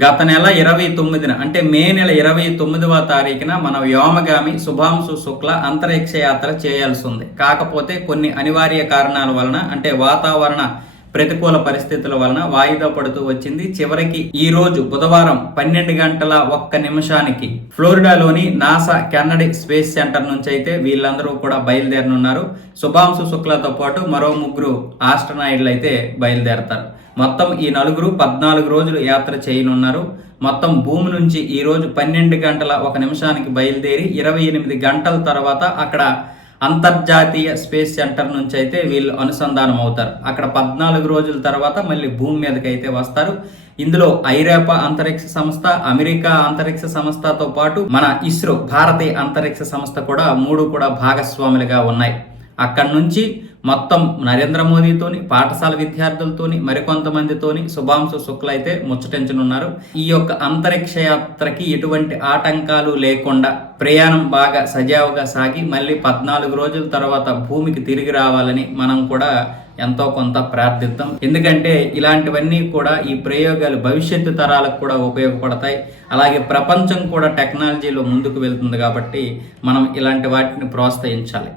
గత నెల ఇరవై తొమ్మిదిన అంటే మే నెల ఇరవై తొమ్మిదవ తారీఖున మన వ్యోమగామి శుభాంశు శుక్ల అంతరిక్ష యాత్ర చేయాల్సి ఉంది. కాకపోతే కొన్ని అనివార్య కారణాల వలన అంటే వాతావరణ ప్రతికూల పరిస్థితుల వలన వాయిదా పడుతూ వచ్చింది. చివరికి ఈ రోజు బుధవారం పన్నెండు గంటల ఒక్క నిమిషానికి ఫ్లోరిడాలోని నాసా కెన్నడీ స్పేస్ సెంటర్ నుంచి అయితే వీళ్ళందరూ కూడా బయలుదేరనున్నారు. శుభాంశు శుక్లతో పాటు మరో ముగ్గురు ఆస్ట్రనాయిడ్లు అయితే బయలుదేరతారు. మొత్తం ఈ నలుగురు పద్నాలుగు రోజులు యాత్ర చేయనున్నారు. మొత్తం భూమి నుంచి ఈ రోజు పన్నెండు గంటల ఒక నిమిషానికి బయలుదేరి ఇరవై ఎనిమిది గంటల తర్వాత అక్కడ అంతర్జాతీయ స్పేస్ సెంటర్ నుంచి అయితే వీళ్ళు అనుసంధానం అవుతారు అక్కడ పద్నాలుగు రోజుల తర్వాత మళ్ళీ భూమి మీదకి అయితే వస్తారు. ఇందులో ఐరోపా అంతరిక్ష సంస్థ అమెరికా అంతరిక్ష సంస్థతో పాటు మన ఇస్రో భారతీయ అంతరిక్ష సంస్థ కూడా మూడు కూడా భాగస్వాములుగా ఉన్నాయి. అక్కడి నుంచి మొత్తం నరేంద్ర మోదీతోని పాఠశాల విద్యార్థులతోని మరికొంతమందితోని శుభాంశు శుక్ల అయితే ముచ్చటించనున్నారు. ఈ యొక్క అంతరిక్ష యాత్రకి ఎటువంటి ఆటంకాలు లేకుండా ప్రయాణం బాగా సజావుగా సాగి మళ్ళీ పద్నాలుగు రోజుల తర్వాత భూమికి తిరిగి రావాలని మనం కూడా ఎంతో కొంత ప్రార్థిద్దాం. ఎందుకంటే ఇలాంటివన్నీ కూడా ఈ ప్రయోగాలు భవిష్యత్తు తరాలకు కూడా ఉపయోగపడతాయి. అలాగే ప్రపంచం కూడా టెక్నాలజీలో ముందుకు వెళ్తుంది కాబట్టి మనం ఇలాంటి వాటిని ప్రోత్సహించాలి.